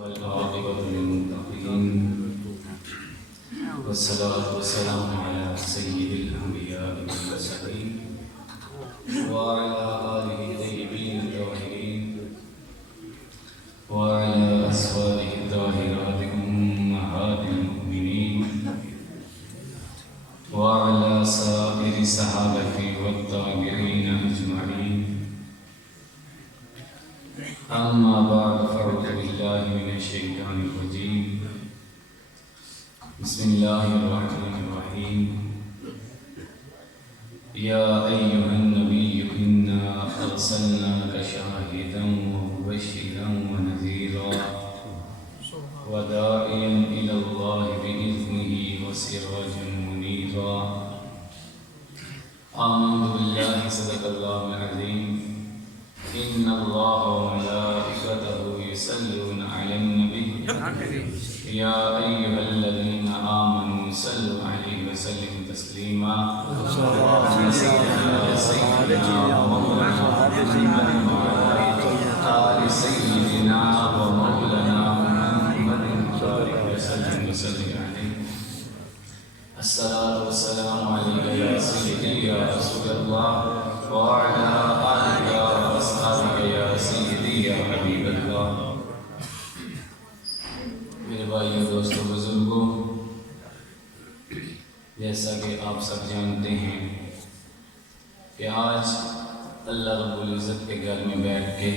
والعاقبة للمتقين والصلاة والسلام على سيد الأنبياء والمرسلين وعلى آله الطيبين الطاهرين وعلى أزواجه الطاهرات أمهات المؤمنين وعلى سائر الصحابة والتابعين أجمعين. أما بعد فأعوذ بالله من الشيطان الرجيم. بسم الله الرحمن الرحيم. يا أيها النبي إنا أرسلناك شاهدا ومبشرا ونذيرا وداعيا إلى الله بإذنه وسراجا منيرا. آمنت بالله صدق الله العظيم. إن الله وملائكته يصلون على النبي يا أيها الذين آمنوا صلوا عليه وسلموا تسليما. اللهم صل على سيدنا ومولانا محمد وعلى آل سيدنا ومولانا محمد وبارك وسلم عليه. الصلاة والسلام عليك يا سيدي يا رسول الله وعلى آلك وأصحابك يا سيدي يا حبيب الله. میرے بھائیوں دوستوں بزرگوں، جیسا کہ آپ سب جانتے ہیں کہ آج اللہ رب العزت کے گھر میں بیٹھ کے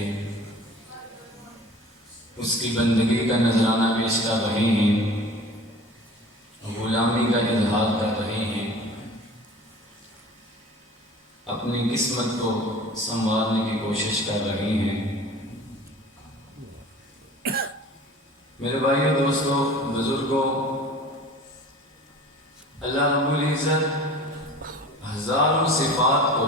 اس کی بندگی کا نذرانہ پیش کر رہے ہیں، غلامی کا اظہار کر رہے ہیں، اپنی قسمت کو سنوارنے کی کوشش کر رہے ہیں. میرے بھائیوں دوستوں بزرگوں، اللہ رب العزت ہزاروں صفات کو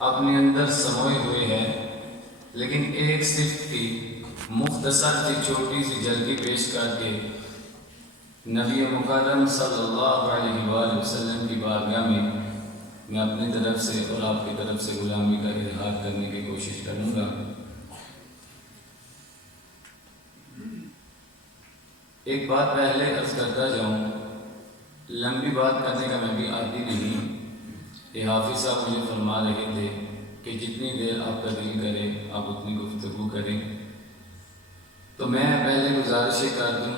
اپنے اندر سموئے ہوئے ہے، لیکن ایک صفت کی مختصر سی چھوٹی سی جلدی پیش کر کے نبی مکرم صلی اللہ علیہ وآلہ وسلم کی بارگاہ میں میں اپنی طرف سے اور آپ کی طرف سے غلامی کا اظہار کرنے کی کوشش کروں گا. ایک بات پہلے عرض کرتا جاؤں، لمبی بات کرنے کا میں بھی عادی نہیں. یہ حافظ صاحب مجھے فرما رہے تھے کہ جتنی دیر آپ کا دل کرے آپ اتنی گفتگو کریں، تو میں پہلے گزارش کر دوں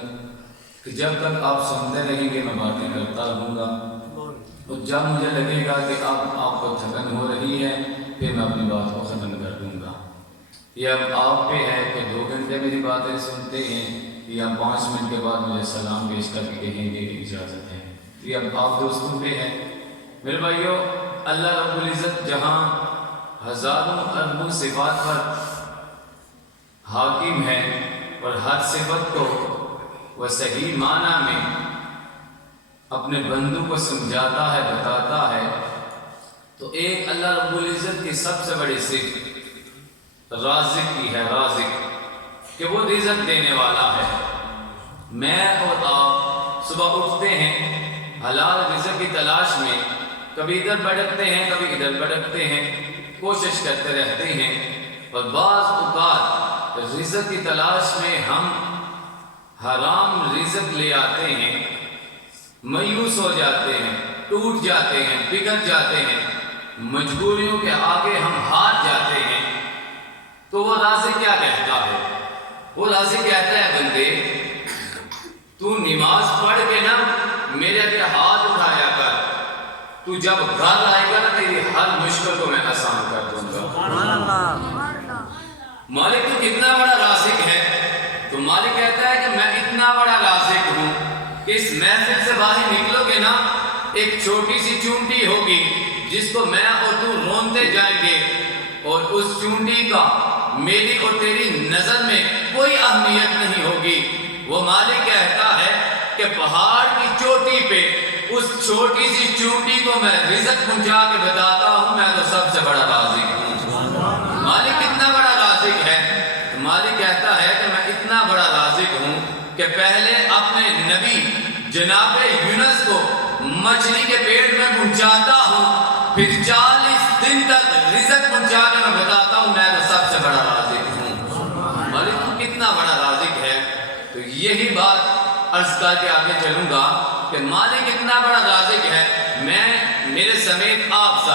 کہ جب تک آپ سنتے رہیں گے میں باتیں کرتا رہوں گا، اور جب مجھے لگے گا کہ آپ کو تھکن ہو رہی ہے پھر میں اپنی بات کو ختم کر دوں گا. یہ اب آپ پہ ہے کہ 2 گھنٹے میری باتیں سنتے ہیں یا 5 منٹ کے بعد مجھے سلام پیش کر کے کہیں گے کہ اجازت ہے. یہ اب آپ دوستوں پہ ہے. میرے بھائیوں، اللہ رب العزت جہاں ہزاروں اربوں صفات پر حاکم ہے اور ہر صفت کو وہ صحیح معنی میں اپنے بندوں کو سمجھاتا ہے، بتاتا ہے، تو ایک اللہ رب العزت کی سب سے بڑی صفت رازق کی ہے، رازق، کہ وہ رزق دینے والا ہے. میں اور آپ صبح اٹھتے ہیں حلال رزق کی تلاش میں، کبھی ادھر بھٹکتے ہیں کبھی ادھر بھٹکتے ہیں، کوشش کرتے رہتے ہیں، اور بعض اوقات رزق کی تلاش میں ہم حرام رزق لے آتے ہیں، مایوس ہو جاتے ہیں، ٹوٹ جاتے ہیں، بگڑ جاتے ہیں، مجبوریوں کے آگے ہم ہار جاتے ہیں. تو وہ رازق کیا کہتا ہے؟ وہ رازق کہتا ہے بندے تو نماز پڑھ کے نا میرے آگے ہاتھ اٹھایا کر، تو جب گھر آئے گا نا تیری ہر مشکل کو میں آسان کر دوں گا. مالک تو کتنا بڑا رازق ہے؟ تو مالک کہتا ہے کہ میں اتنا بڑا رازق ہوں کہ اس محفل سے باہر نکلو گے نا، ایک چھوٹی سی چونٹی ہوگی جس کو میں اور تو رونتے جائیں گے، اور اس چونٹی کا میری اور تیری نظر میں کوئی اہمیت نہیں ہوگی. وہ مالک کہتا ہے کہ پہاڑ کی چوٹی پہ اس چھوٹی سی چونٹی کو میں رزق پہنچا کے بتاتا ہوں میں تو سب سے بڑا رازق ہوں. مالک کتنا بڑا رازق ہے؟ مالک کہتا ہے کہ میں اتنا بڑا رازق ہوں کہ پہلے اپنے نبی جناب یونس کو مچھلی کے پیٹ میں پہنچاتا ہوں، پھر 40 دن تک رزق پہنچا کے میں بتاتا ہوں میں تو سب سے بڑا رازق ہوں. تو یہی بات عرض کر کے آگے چلوں گا کہ مالک اتنا بڑا رازق ہے، میرے سمیت آپ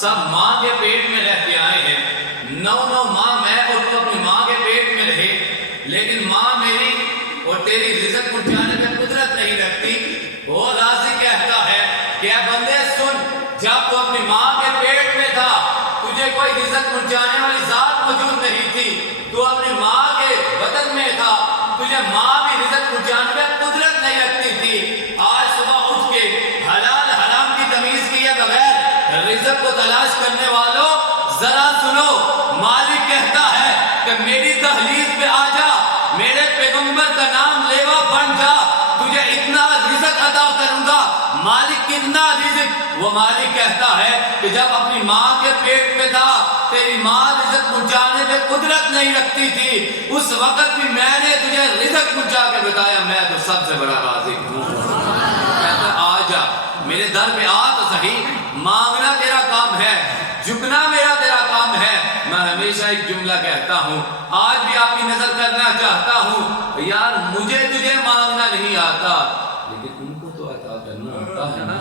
سب ماں کے پیٹ میں رہ کے آئے ہیں، 9 ماہ میں اور تو اپنی ماں کے پیٹ میں رہے، لیکن ماں میری اور تیری رزق پہنچانے میں قدرت نہیں رکھتی۔ وہ رازق کہتا ہے کہ اے بندے سن، جب تو اپنی ماں کے پیٹ میں تھا تجھے کوئی رزق پہنچانے والی ذات موجود نہیں تھی، تو اپنی ماں کے بدن میں تھا، تجھے ماں بھی رزق پہنچانے میں قدرت نہیں رکھتی تھی۔ آج صبح اٹھ کے حلال حرام کی تمیز کیے بغیر رزق کو تلاش کرنے والوں ذرا سنو، مالک کہتا ہے کہ میری دہلیز پہ آ جا، میرے پیغمبر کا نام لیوا بن جا، تجھے اتنا رزق عطا کروں گا۔ مالک کتنا رزق؟ وہ مالک کہتا ہے کہ جب اپنی ماں کے پیٹ میں تھا تیری ماں رزق پہنچانے میں قدرت نہیں رکھتی تھی، اس وقت بھی میں نے تجھے رزق پہنچا کے بتایا میں تو سب سے بڑا رازق ہوں۔ کہتا آ جا میرے در پہ آ تو صحیح، مانگنا تیرا کام ہے، جھکنا میرا تیرا کام ہے۔ میں ہمیشہ ایک جملہ کہتا ہوں، آج بھی آپ کی نظر کرنا چاہتا ہوں، یار مجھے تجھے مانگنا نہیں آتا لیکن ان کو تو عطا کرنا آتا ہے نا۔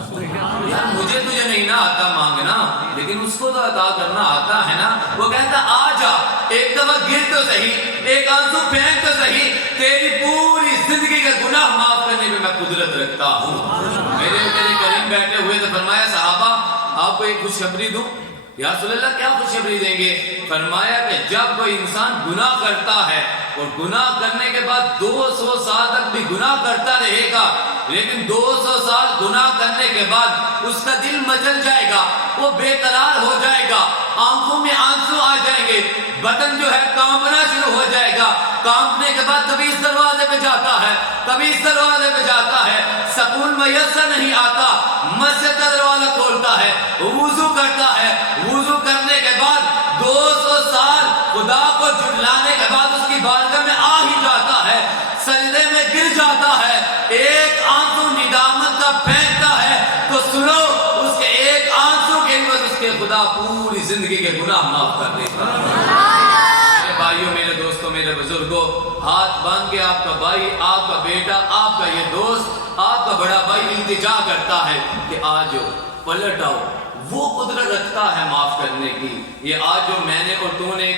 یار مجھے تجھے نہیں نا آتا مانگنا لیکن اس کو تو عطا کرنا آتا ہے نا۔ وہ کہتا آ جا ایک دفعہ گر تو صحیح، ایک آنسو پھینک تو صحیح، تیری پوری زندگی کے گناہ معاف کرنے میں میں قدرت رکھتا ہوں۔ میرے کریم بیٹھے ہوئے تو فرمایا صحابہ آپ کو ایک خوشخبری دوں؟ یا رسول اللہ کیا خوشخبری دیں گے؟ فرمایا کہ جب کوئی انسان گناہ کرتا ہے اور گناہ کرنے کے بعد 200 سال تک بھی گناہ کرتا رہے گا، لیکن 200 سال گناہ کرنے کے بعد اس کا دل مچل جائے گا، وہ بے قرار ہو جائے گا، آنکھوں میں آنسو آ جائیں گے، بدن جو ہے کانپنا شروع ہو جائے گا، کانپنے کے بعد کبھی اس دروازے پہ جاتا ہے کبھی اس دروازے پہ جاتا ہے، سکون میسر نہیں آتا، مسجد کا دروازہ کھولتا ہے، وضو کرتا ہے، وضو کرنے کے بعد 200 سال خدا کو جھٹلانے کے بعد اس کی بارگاہ میں آ ہی جاتا ہے، سجدے میں گر جاتا ہے، ایک آنسو ندامت کا پھینکتا ہے تو سنو اس کے ایک آنسو کے عوض اس کے خدا پوری زندگی کے گناہ معاف کر دیتا ہے۔ میرے بھائیوں، میرے دوستوں، میرے بزرگوں، ہاتھ باندھ کے آپ کا بھائی، آپ کا بیٹا، آپ کا یہ دوست، آپ کا بڑا بھائی التجا کرتا ہے کہ آج پلٹ آؤ، وہ قدرت رکھتا ہے معاف کرنے کی۔ یہ آج جو میں نے اور تو نے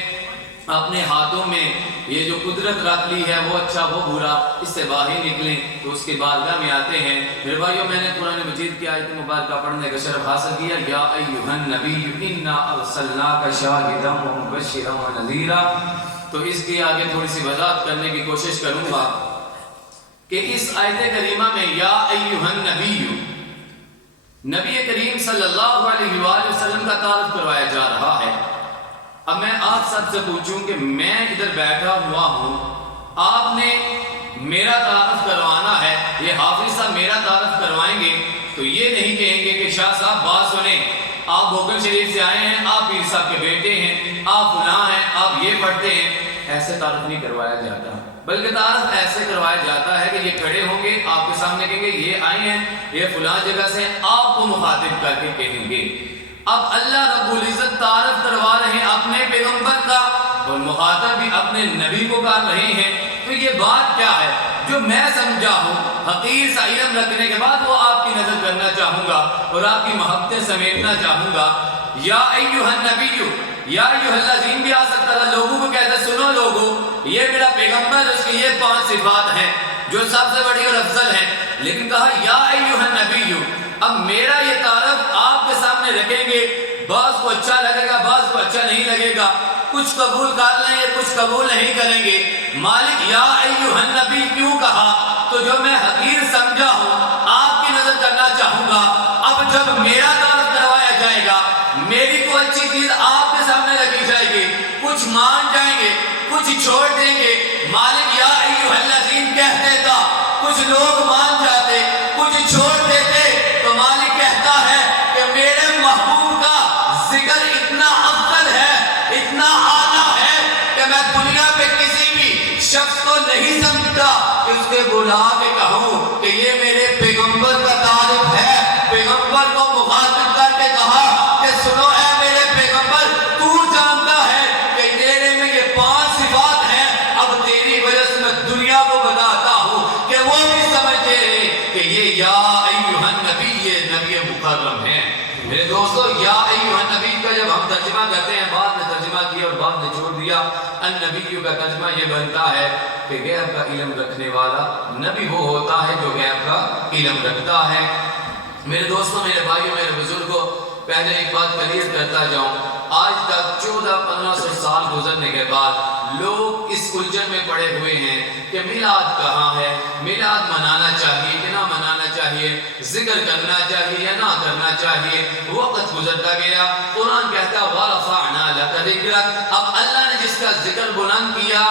اپنے ہاتھوں میں یہ جو قدرت رکھ لی ہے، وہ اچھا وہ برا، اس سے باہر نکلیں تو اس کی بارگاہ میں آتے ہیں۔ میرے بھائیوں، میں نے قرآن مجید کی آیت مبارکہ پڑھنے کا شرف حاصل کیا، یا ایھا النبی انا ارسلناک شاہدا ومبشرا ونذیرا۔ تو اس کی آگے تھوڑی سی وضاحت کرنے کی کوشش کروں گا کہ اس آیت کریمہ میں یا ایھا النبی، نبی کریم صلی اللہ علیہ وآلہ وسلم کا تعارف کروایا جا رہا ہے۔ اب میں آپ سب سے پوچھوں کہ میں ادھر بیٹھا ہوا ہوں، آپ نے میرا تعارف کروانا ہے، یہ حافظ صاحب میرا تعارف کروائیں گے تو یہ نہیں کہیں گے کہ شاہ صاحب بات سنیں، آپ بھوکن شریف سے آئے ہیں، آپ پیر صاحب کے بیٹے ہیں، آپ فلاں ہیں، آپ یہ پڑھتے ہیں۔ ایسے تعارف نہیں کروایا جاتا، بلکہ تعارف ایسے کروایا جاتا ہے کہ یہ کھڑے ہوں گے، آپ کے سامنے کہیں گے یہ آئے ہیں، یہ فلاں جگہ سے، آپ کو مخاطب کر کے کہیں گے۔ اب اللہ رب العزت تعارف کروا رہے ہیں اپنے پیغمبر کا اور مخاطب بھی اپنے نبی کو کر رہے ہیں، تو یہ بات کیا ہے جو میں سمجھا ہوں؟ حقیر سا علم رکھنے کے بعد وہ آپ کی نظر کرنا چاہوں گا اور آپ کی محبتیں سمیٹنا چاہوں گا۔ یا ایھا النبی، یا ایھا الذین بھی آ سکتا تھا، لوگوں کو کہتا سنو لوگوں، یہ میرا پیغمبر ہے، اس کی یہ 5 صفات ہیں جو سب سے بڑی اور افضل ہیں، لیکن کہا یا ایھا النبی۔ اب میرا یہ تعارف آپ کے سامنے رکھیں گے، بعض کو اچھا لگے گا، بعض کو اچھا نہیں لگے گا، کچھ قبول کر لیں گے، کچھ قبول نہیں کریں گے۔ مالک یا ایھا النبی کیوں کہا؟ تو جو میں حقیر سمجھا ہوں آپ کی نظر کرنا چاہوں گا۔ اب جب میرا تعارف کروایا جائے گا، میری کو اچھی چیز آپ کے سامنے رکھی جائے گی، کچھ مان جائیں گے، کچھ چھوڑ دیں گے۔ مالک یا ایھا الذین کہہ دیتا، کچھ لوگ مان جاتے، کچھ چھوڑ دیتے، تو مالک کہتا ہے کہ میرے محبوب کا ذکر اتنا افضل ہے، اتنا اعلیٰ ہے کہ میں دنیا پہ کسی بھی شخص کو نہیں سمجھتا کہ اس کے بلا کے کہوں کہ یہ میرے پیغمبر کا تعارف ہے۔ پیغمبر کو مخاطب کر کے کہا کہ سنو اے میرے پیغمبر، تو جانتا ہے کہ تیرے میں یہ 5 صفات ہیں، اب تیری وجہ سے میں دنیا کو بتا نبی یہ نبی مکرم ہیں۔ میرے دوستو یا ایوہ النبی کا جب ہم ترجمہ کرتے ہیں، بعد میں ترجمہ کیا اور بعد میں چھوڑ دیا، النبی کا ترجمہ یہ بنتا ہے کہ غیب کا علم رکھنے والا نبی وہ ہوتا ہے جو غیب کا علم رکھتا ہے۔ میرے دوستو، میرے بھائیوں، میرے بزرگوں، پہلے ایک بات کلیئر کرتا جاؤں، آج تک 1400-1500 سال گزرنے کے بعد لوگ اس الجھن میں پڑے ہوئے ہیں کہ میلاد کہاں ہے، میلاد منانا چاہیے کہ نہ منانا چاہیے، ذکر کرنا چاہیے یا نہ کرنا چاہیے۔ وقت گزرتا گیا، قرآن کہتا وَرَفَعْنَا لَكَ ذِكْرَكَ، اب اللہ نے جس کا ذکر بلند کیا،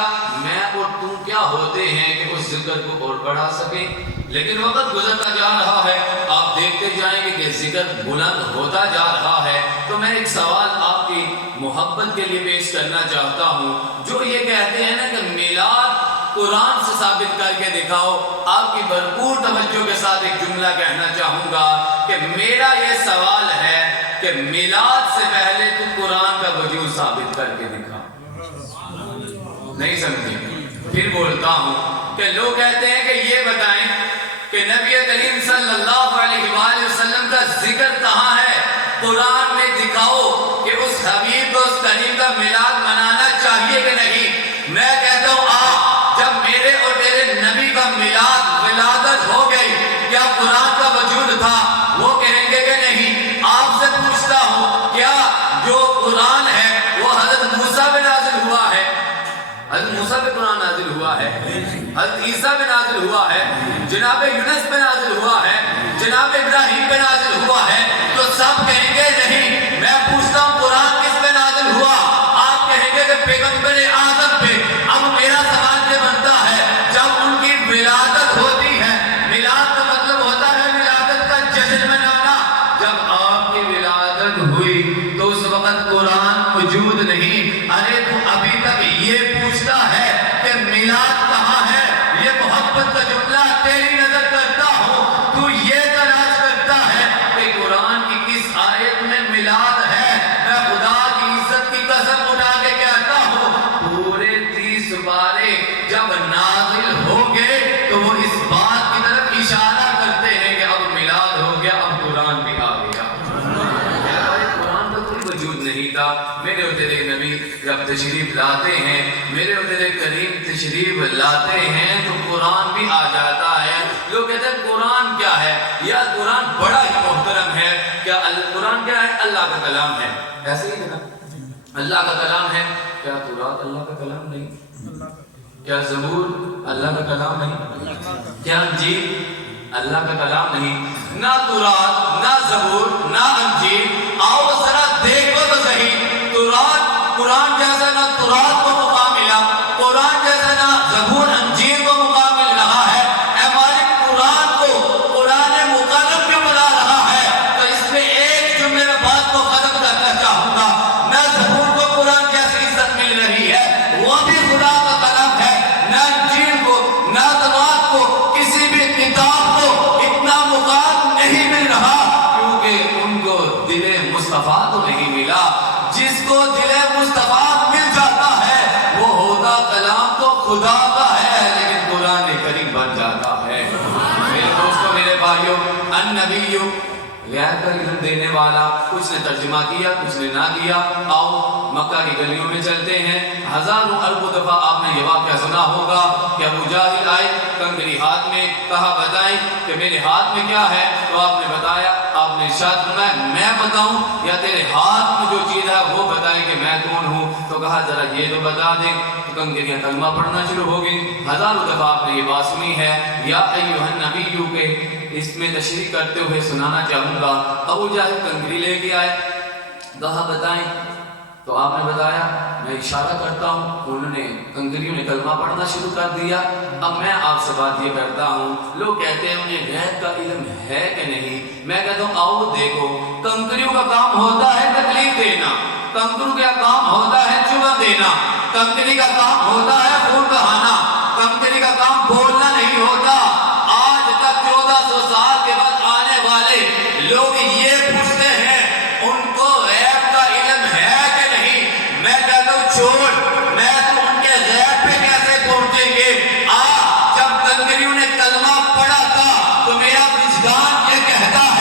میں اور تم کیا ہوتے ہیں کہ اس ذکر کو اور بڑھا سکیں؟ لیکن وقت گزرتا جا رہا ہے، آپ دیکھتے جائیں گے کہ ذکر بلند ہوتا جا رہا ہے۔ تو میں ایک سوال آپ کی محبت کے لیے پیش کرنا چاہتا ہوں، جو یہ کہتے ہیں نا کہ میلاد قرآن سے ثابت کر کے دکھاؤ، آپ کی بھرپور توجہ کے ساتھ ایک جملہ کہنا چاہوں گا کہ میرا یہ سوال ہے کہ میلاد سے پہلے تم قرآن کا وجود ثابت کر کے دکھاؤ۔ نہیں سمجھے؟ پھر بولتا ہوں کہ لوگ کہتے ہیں کہ یہ بتائیں کہ نبی کریم صلی اللہ علیہ وآلہ وسلم کا ذکر کہاں ہے، قرآن میں دکھاؤ کہ اس حبیب کو، اس کریم کا میلاد منانا چاہیے کہ نہیں۔ میں کہتا ہوں جب میرے اور تیرے نبی کا میلاد ولادت ہو گئی، کیا قرآن کا وجود تھا؟ وہ کہیں گے کہ نہیں۔ آپ سے پوچھتا ہوں، کیا جو قرآن ہے وہ حضرت موسیٰ پہ نازل ہوا ہے؟ حضرت موسیٰ پہ قرآن نازل ہوا ہے، حضرت عیسیٰ پہ نازل ہوا ہے، جناب یونس پہ نازل ہوا ہے، جناب ابراہیم پہ نازل ہوا ہے؟ تو سب کہیں گے نہیں۔ میں پوچھتا ہوں قرآن کس پہ نازل ہوا؟ آپ کہیں گے کہ پیغمبر اعظم پہ۔ اب میرا سوال یہ بنتا ہے، جب ان کی ولادت ہوتی ہے، میلاد کا مطلب ہوتا ہے ولادت کا جشن منانا، جب آپ کی ولادت ہوئی تو اس وقت قرآن موجود نہیں، ارے تو ابھی تک یہ پوچھتا ہے کہ میلاد کہاں ہے؟ یہ محبت کا جملہ تیری نظر کرتا ہوں، تو یہ تلاش کرتا ہے کہ قرآن کی کس آیت میں میلاد ہے۔ میں خدا کی عزت کی قسم اٹھا کے کہتا ہوں، پورے 30 پارے جب نازل ہوں گے تو وہ اس بات کی طرف اشارہ کرتے ہیں کہ اب میلاد ہو گیا، اب قرآن بھی آ گیا۔ قرآن کا کوئی وجود نہیں تھا۔ میرے اور تیرے نبی جب تشریف لاتے ہیں، میرے اور تیرے کریم تشریف لاتے ہیں تو قرآن بھی آ جاتا ہے۔ لوگ کہتے ہیں قرآن کیا ہے؟ یا قرآن بڑا ہی محترم ہے۔ کیا قرآن کیا ہے؟ اللہ کا کلام ہے، ایسے ہی نا، اللہ کا کلام ہے۔ کیا تورات اللہ کا کلام نہیں؟ کیا زبور اللہ کا کلام نہیں؟ کیا انجیل اللہ کا کلام نہیں؟ نہ تورات، نہ زبور، نہ انجیل۔ آؤ ذرا دیکھو تو صحیح، تورات قرآن جیسا نہ تورات کو مقام ملا، قرآن جیسا نہ زبور انجیل کو مقام مل رہا ہے۔ اے مالک، قرآن کو قرآن مکرم کیوں بنا رہا ہے؟ تو اس میں ایک جملے میں بات کو ختم کرنا چاہوں گا، نہ زبور کو قرآن جیسی عزت مل رہی ہے، وہ بھی خدا کا کلام ہے، نہ انجیل کو، نہ تورات کو، کسی بھی کتاب کو اتنا مقام نہیں مل رہا، کیونکہ ان کو دل مصطفیٰ تو نہیں ملا۔ جس کو دل مصطفیٰ مل جاتا ہے وہ ہوتا کلام تو خدا کا ہے، لیکن قرآن کریم بن جاتا ہے۔ میرے دوستو، میرے بھائیوں، النبی غیب کا علم دینے والا، کچھ نے ترجمہ کیا، کچھ نے نہ کیا۔ آؤ مکہ کی گلیوں میں چلتے ہیں۔ ہزاروں اربوں دفعہ آپ نے یہ واقعہ سنا ہوگا کہ ابو جہل آئے کنکری ہاتھ میں، کہا بتائیں کہ میرے ہاتھ میں کیا ہے؟ تو آپ نے بتایا، آپ نے ارشاد فرمایا میں بتاؤں یا تیرے ہاتھ میں جو چیز ہے وہ بتائیں کہ میں کون ہوں؟ تو کہا ذرا یہ تو بتا دیں۔ تو کنکریاں کلمہ پڑھنا شروع ہو گئی۔ ہزاروں دفعہ آپ نے یہ بات سنی ہے، یا ایھا النبی کے اس میں تشریح کرتے ہوئے سنانا چاہوں گا۔ ابو جہل کنکری لے کے آئے، کہا بتائیں، تو آپ نے بتایا، میں اشارہ کرتا ہوں، انہوں نے کنکریوں نے کلمہ پڑھنا شروع کر دیا۔ اب میں آپ سے بات یہ کرتا ہوں، لوگ کہتے ہیں انہیں غیب کا علم ہے کہ نہیں؟ میں کہتا ہوں آؤ دیکھو، کنکریوں کا کام ہوتا ہے تکلیف دینا، کنکریوں کا کام ہوتا ہے چبن دینا، کنکری کا کام ہوتا ہے خون بہانا، کنکری کا کام بولنا نہیں ہوتا۔ آج تک 1400 سال کے بعد آنے والے لوگ یہ پوچھتے ہیں ان کو غیب کا علم ہے کہ نہیں؟ میں کہتا ہوں چھوڑ، میں تو ان کے غیب پہ کیسے پہنچیں گے؟ جب کنکریوں نے کلمہ پڑھا تھا تو میرا وجدان یہ کہتا ہے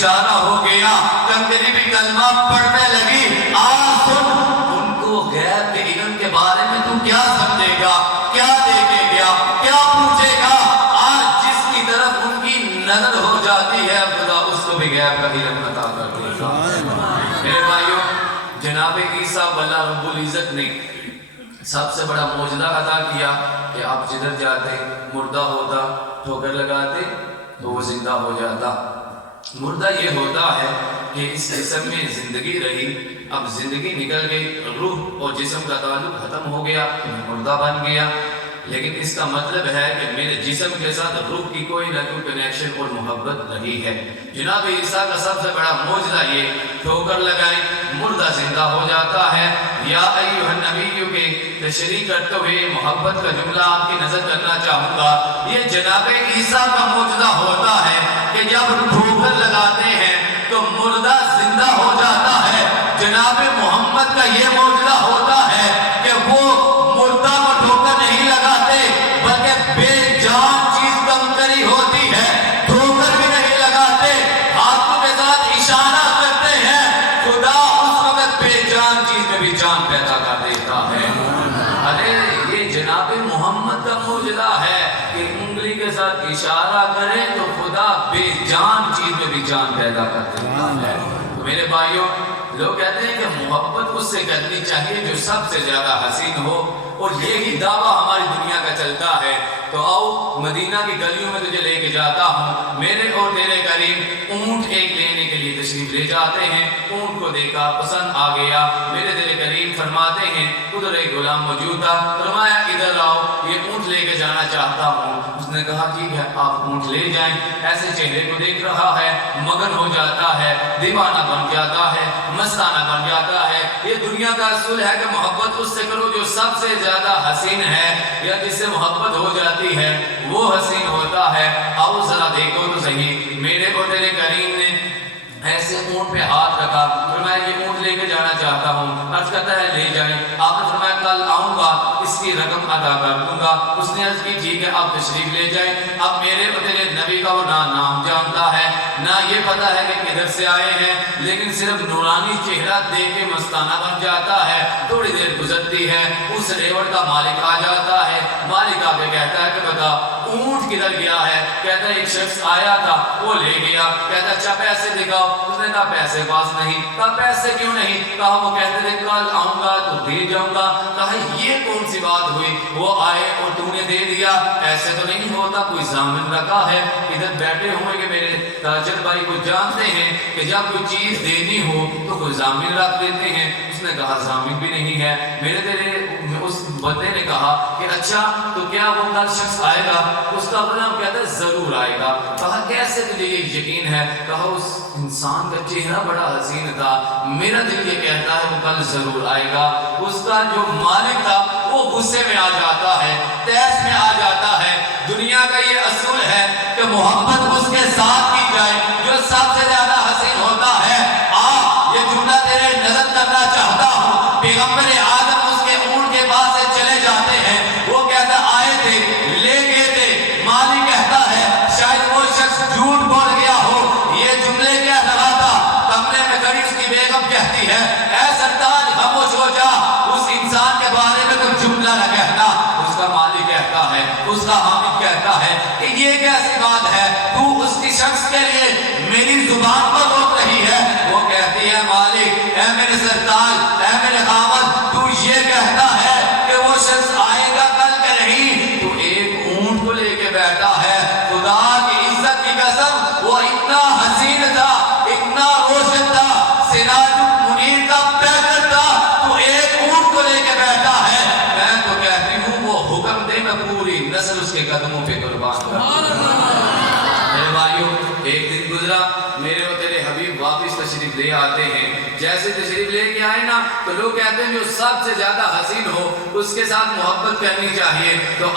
اشارہ ہو گیا، کنکری بھی کلمہ پڑھنے لگی، آج سن ان کو غیب کے علم کے بارے میں تو کیا سمجھے گا، کیا دیکھے گا، کیا پوچھے گا؟ آج جس کی طرف ان کی نظر ہو جاتی ہے خدا اس کو بھی غیب کا علم عطا کر دیتا ہے۔ میرے بھائیوں، جناب عیسیٰ اللہ رب العزت نے سب سے بڑا معجزہ عطا کیا کہ آپ جدھر جاتے مردہ ہوتا، ٹھوکر لگاتے تو وہ زندہ ہو جاتا۔ مردہ یہ ہوتا ہے کہ اس جسم میں زندگی رہی، اب زندگی نکل گئی، روح اور جسم کا تعلق ختم ہو گیا، مردہ بن گیا۔ لیکن اس کا مطلب ہے کہ میرے جسم کے ساتھ روح کی کوئی نہ کوئی کنیکشن اور محبت رہی ہے۔ جناب عیسیٰ کا سب سے بڑا معجزہ یہ، ٹھوکر لگائیں مردہ زندہ ہو جاتا ہے۔ یا ایھا النبی کے تشریح کرتے ہوئے محبت کا جملہ آپ کی نظر کرنا چاہوں گا۔ یہ جناب عیسیٰ کا معجزہ ہوتا ہے کہ جب ٹھوکر لگاتے ہیں تو مردہ زندہ ہو جاتا ہے۔ جناب محمد کا یہ معجزہ ہوتا ہے کہ وہ مردہ کو ٹھوکر نہیں لگاتے بلکہ بے جان چیز کنکری ہوتی ہے، ٹھوکر بھی نہیں لگاتے، ہاتھوں کے ساتھ اشارہ کرتے ہیں، خدا اس وقت بے جان چیز میں بھی جان پیدا کر دیتا ہے۔ ارے یہ جناب محمد کا معجزہ ہے کہ انگلی کے ساتھ اشارہ کرے تو خدا بے جان چیز میں بھی جان پیدا کر دیتا ہے۔ تو میرے بھائیوں، لوگ کہتے ہیں کہ محبت اس سے کرنی چاہیے جو سب سے زیادہ حسین ہو، اور یہی دعویٰ ہماری دنیا کا چلتا ہے۔ تو آؤ مدینہ کی گلیوں میں تجھے لے کے جاتا ہوں، میرے اور تیرے قریب اونٹ ایک لینے کے لیے تشریف لے جاتے ہیں، اونٹ کو دیکھا پسند آ گیا، میرے تیرے قریب فرماتے ہیں ادھر ایک غلام موجود تھا، فرمایا ادھر آؤ یہ اونٹ لے کے جانا چاہتا ہوں۔ اس نے کہا ٹھیک ہے آپ اونٹ لے جائیں۔ ایسے چہرے کو دیکھ رہا ہے، مگن ہو جاتا ہے، دیوانہ بن جاتا ہے، مستانہ بن جاتا ہے۔ یہ دنیا کا اصول ہے کہ محبت اس سے کرو جو سب سے زیادہ حسین ہے، یا جس سے محبت ہو جاتی ہے وہ حسین ہوتا ہے۔ آؤ ذرا دیکھو تو صحیح، میرے اور تیرے کریم نے ایسے اونٹ پہ ہاتھ رکھا، فرمایا یہ اونٹ لے کے جانا چاہتا ہوں۔ عرض کرتا ہے لے جائیں۔ آپ نے فرمایا کل آؤں گا اس کی رقم ادا کر دوں گا۔ اس نے عرض کی ٹھیک ہے آپ تشریف لے جائیں۔ اب میرے اور تیرے نبی کا وہ نہ نام جانتا ہے نہ یہ پتا ہے کہ کدھر سے آئے ہیں، لیکن صرف نورانی چہرہ دیکھ کے مستانہ بن جاتا ہے۔ تھوڑی دیر گزرتی ہے، اس ریوڑ کا مالک آ جاتا ہے، مالک آ کے کہتا ہے کہ بتا اونٹ کدھر گیا ہے؟ کہتا ہے ایک شخص آیا تھا وہ لے گیا۔ کہتا ہے اچھا پیسے دکھاؤ۔ اس نے کہا پیسے پاس نہیں۔ کہا پیسے کیوں نہیں؟ کہا وہ کہتے تھے کل آؤں گا تو دے جاؤں گا۔ کہا یہ کون سی بات ہوئی؟ وہ آئے اور تو نے دے دیا؟ ایسے تو نہیں ہوتا، کوئی ضامن رکھا ہے؟ ادھر بیٹھے ہوئے کہ میرے تاجر بھائی کو جانتے ہیں کہ جب کوئی چیز دینی ہو تو کوئی ضامن رکھ دیتے ہیں۔ اس نے کہا ضامن بھی نہیں ہے۔ میرے تیرے اس بندے نے کہا کہ اچھا تو کیا وہ کل شخص آئے گا؟ اس کا غلام کہتا ہے ضرور آئے گا۔ کہا کیسے تجھے یہ یقین ہے؟ کہا اس انسان کا چہرہ بڑا حسین تھا، میرا دل یہ کہتا ہے وہ کل ضرور آئے گا۔ اس کا جو مالک تھا وہ غصے میں آ جاتا ہے، تیس میں آ جاتا ہے۔ دنیا کا یہ اصول ہے کہ محبت اس کے ساتھ کی جائے جو سب سے زیادہ حسین ہوتا ہے۔ یہ جملہ تیرے نظر کرنا چاہتا ہوں، پیغمبر آدم اس کے اونٹ کے پاس سے چلے جاتے ہیں، وہ کہتا آئے تھے لے گئے تھے، مالک کہتا ہے شاید وہ شخص جھوٹ بول گیا ہو، یہ جملے کہہ رہا تھا۔ کمرے میں کھڑی اس کی بیگم کہتی ہے اے سرتاج خاموش ہو جا، اس انسان کے بارے میں کوئی جملہ نہ کہنا۔ اس کا مالک کہتا ہے، اس کا حامد کہتا ہے کہ یہ کیسی بات ہے، تو اس کی شخص کے لیے میری زبان پر روک رہی ہے۔ وہ کہتی ہے مالک اے میرے سرتاج اے میرے خامد، تو یہ کہتا ہے کہ وہ شخص آئے گا کل کے نہیں، تو ایک اونٹ کو لے کے بیٹھا ہے۔ خدا کی عزت کی قسم وہ اتنا حسین تھا، اتنا روشن تھا، سراج منیر کا پیکر تھا، تو ایک اونٹ کو لے کے بیٹھا ہے۔ میں تو کہتی ہوں وہ حکم دے میں پوری نسل اس کے قدموں پہ قربان کر دوں۔ میرے بھائیوں ایک دن گزرا، میرے اور تیرے حبیب واپس تشریف لے آتے ہیں۔ جیسے تشریف لے کے آئے نا تو لوگ کہتے ہیں جو سب سے زیادہ حسین ہو اس کے ساتھ محبت کرنی چاہیے۔ تو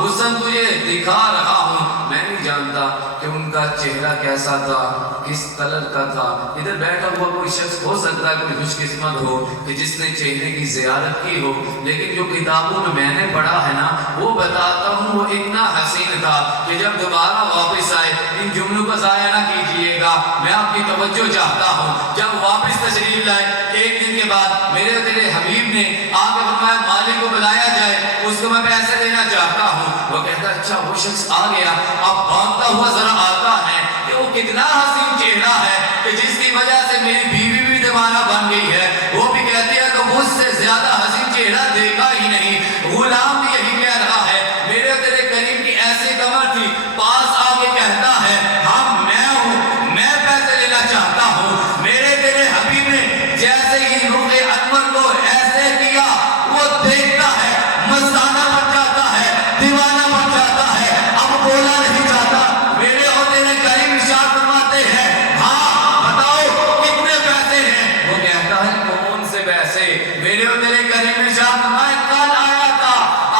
حسن تجھے دکھا رہا ہوں، میں نہیں جانتا کہ ان کا چہرہ کیسا تھا، کس کلر کا تھا۔ ادھر بیٹھا ہوا کوئی شخص ہو سکتا ہے کوئی خوش قسمت ہو کہ جس نے چہرے کی زیارت کی ہو، لیکن جو کتابوں میں نے پڑھا ہے نا وہ بتاتا ہوں وہ اتنا حسین تھا کہ جب دوبارہ واپس آئے، ان جملوں کو ضائع نہ کیجئے گا، میں آپ کی توجہ چاہتا ہوں، جب واپس تشریف لائے ایک دن کے بعد میرے تیرے حبیب نے آ کے فرمایا مالک کو بلایا جائے، اس کو میں پیسے دینا چاہتا ہوں۔ وہ کہتا اچھا وہ شخص آ گیا، اب بھاگتا ہوا ذرا آتا ہے کہ وہ کتنا حسین چہرہ ہے کہ جس کی وجہ سے میری بیوی بھی دیوانہ بن گئی ہے، وہ بھی کہتی ہے کہ مجھ سے زیادہ حسین چہرہ دیکھا ہی نہیں۔ غلام بھی یہی کہہ رہا ہے، میرے تیرے کریم کی ایسی کمر تھی، پاس آ کے کہتا ہے ہاں میں ہوں، میں پیسے لینا چاہتا ہوں۔ میرے تیرے حبیب نے جیسے ہی روح انور کو ایسے کیا، وہ دیکھتا ہے مستانہ بن جاتا ہے، دیوانہ بن جاتا ہے، اب بولا نہیں جاتا۔ میرے اور تیرے کریم ارشاد فرماتے ہیں ہاں بتاؤ کتنے پیسے ہیں؟ وہ کہتا ہے کون سے پیسے؟ میرے اور تیرے کریم ارشاد فرماتے کل آیا تھا،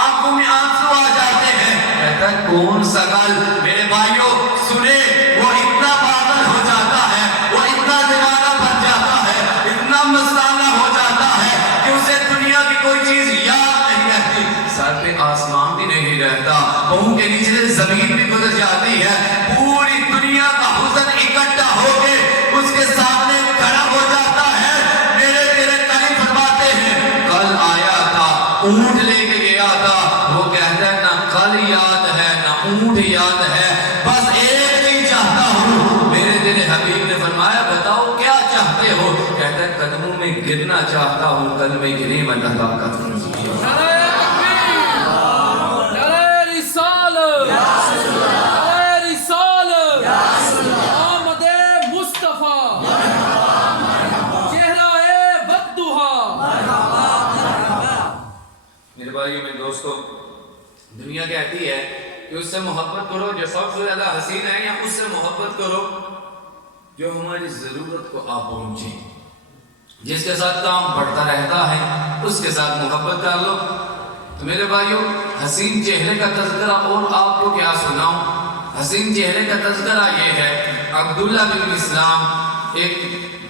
آنکھوں میں آنسو آ جاتے ہیں۔ کہتا ہے کون سا کل؟ میرے بھائیوں سنے، وہ اتنا پاگل ہو جاتا ہے، وہ اتنا دیوانہ بن جاتا ہے، اتنا مستانہ ہو جاتا ہے کہ اسے دنیا کی کوئی چیز یاد نہیں رہتی، سر پہ آسمان بھی نہیں رہتا، پاؤں کے نیچے سے زمین بھی گزر جاتی ہے، پوری دنیا کا حسن اکٹھا ہو کے اس کے سامنے کھڑا ہو جاتا ہے۔ میرے تیرے کریم فرماتے ہیں کل آیا تھا، اونٹ لے کے گیا تھا۔ وہ کہتا ہے نہ کل یاد ہے نہ اونٹ یاد ہے، بس ایک چیز چاہتا ہوں۔ میرے تیرے حبیب نے فرمایا بتاؤ کیا چاہتے ہو؟ کہتا ہے قدموں میں گرنا چاہتا ہوں، قدم گرے میں عطا کر دوں۔ میرے بھائیوں میں دوستو، دنیا کہتی ہے کہ اس سے محبت کرو جو سب سے زیادہ حسین ہے، یا اس سے محبت کرو جو ہماری ضرورت کو آ پہنچے، جس کے ساتھ کام بڑھتا رہتا ہے اس کے ساتھ محبت کر لو۔ تو میرے بھائیوں حسین چہرے کا تذکرہ اور آپ کو کیا سناؤں؟ حسین چہرے کا تذکرہ یہ ہے، عبداللہ بن اسلام ایک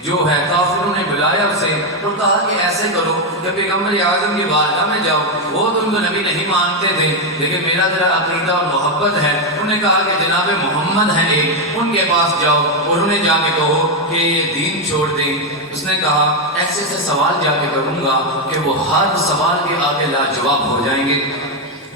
جو ہے کافروں نے بلایا اسے اور کہا کہ ایسے کرو کہ پیغمبر اعظم کی بارگاہ میں جاؤ، وہ تو ان کو نبی نہیں مانتے تھے لیکن میرا ذرا عقیدہ اور محبت ہے، انہوں نے کہا کہ جناب محمد ہیں ایک، ان کے پاس جاؤ اور انہیں جا کے کہو کہ یہ دین چھوڑ دیں۔ اس نے کہا ایسے ایسے سوال جا کے کروں گا کہ وہ ہر سوال کے آگے لاجواب ہو جائیں گے۔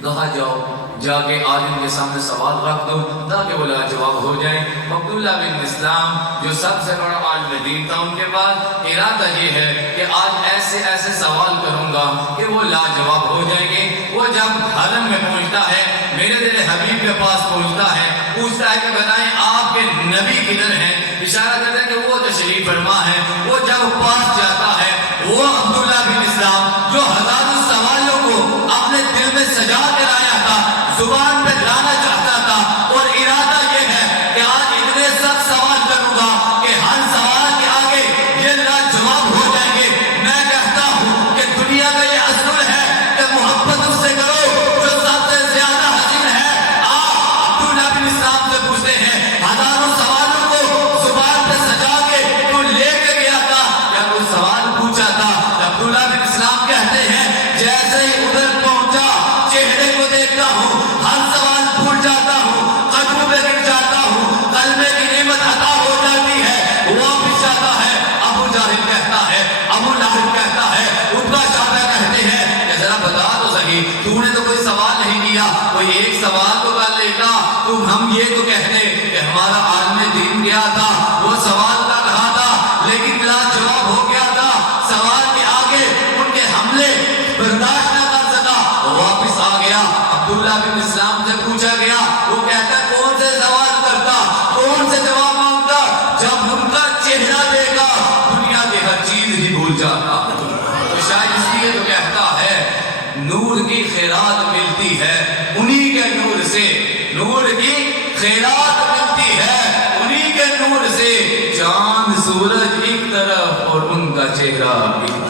کہا جاؤ جا کے عالم کے سامنے سوال رکھ دو تاکہ وہ لاجواب ہو جائیں۔ عبداللہ بن اسلام جو سب سے بڑا عالم دین تھا، ان کے پاس ارادہ یہ ہے کہ آج ایسے ایسے سوال کروں گا کہ وہ لاجواب ہو جائیں گے۔ وہ جب حرم میں پہنچتا ہے، میرے تیرے حبیب کے پاس پہنچتا ہے، پوچھتا ہے کہ بتائیں آپ کے نبی کدھر ہیں؟ اشارہ کرتا ہے کہ وہ تشریف فرما ہے۔ وہ جب پاس جاتا ہے، وہ عبداللہ بن اسلام جو ہزاروں سوالوں کو اپنے دل میں سجا کے لایا تھا، زبان پہ لانا چاہتا تھا، اور ارادہ یہ ہے کہ آج اتنے سب سوال کروں گا کہ ہر سوال کے آگے یہ لاجواب ہو جائیں گے۔ میں کہتا ہوں کہ دنیا کا یہ اصول ہے کہ محبت اس سے کرو جو سب سے زیادہ حسین ہے۔ آپ عبداللہ بن اسلام سے پوچھتے ہیں ہزاروں سوالوں کو زبان پہ سجا کے تو لے کے گیا تھا یا کوئی سوال پوچھا تھا؟ عبداللہ بن اسلام کہتے ہیں جیسے ہی ادھر پہنچا چہرے کو دیکھتا ہوں، ہر سوال بھول جاتا ہوں، قدموں پہ گر جاتا ہوں، کلمے کی نعمت عطا ہو جاتی ہے، واپس جاتا ہے۔ ابو جہل کہتا ہے، ابو لہب کہتا ہے، عتبہ شیبہ کہتے ہیں کہ ذرا بتا تو صحیح، تو نے تو کوئی سوال نہیں کیا، کوئی ایک سوال تو کر لیتا، تم ہم یہ تو کہتے کہ ہمارا عالم دین کیا تھا، وہ سوال کا رہا تھا لیکن لاجواب ہو گیا تھا، سوال کے آگے ان کے حملے برداشت نہ کر سکا، واپس آ گیا۔ عبداللہ بن اسلام سے پوچھا گیا، وہ کہتا ہے کون سے سوال کرتا، کون سے جواب مانگتا؟ جب ان کا چہرہ دیکھا دنیا کی ہر چیز ہی بھول جاتا۔ تو شاید اس لیے تو کہتا ہے نور کی خیرات ملتی ہے انہی کے نور سے، نور کی خیرات ملتی ہے انہی کے نور سے، چاند سورج ایک طرف اور ان کا چہرہ ایک طرف۔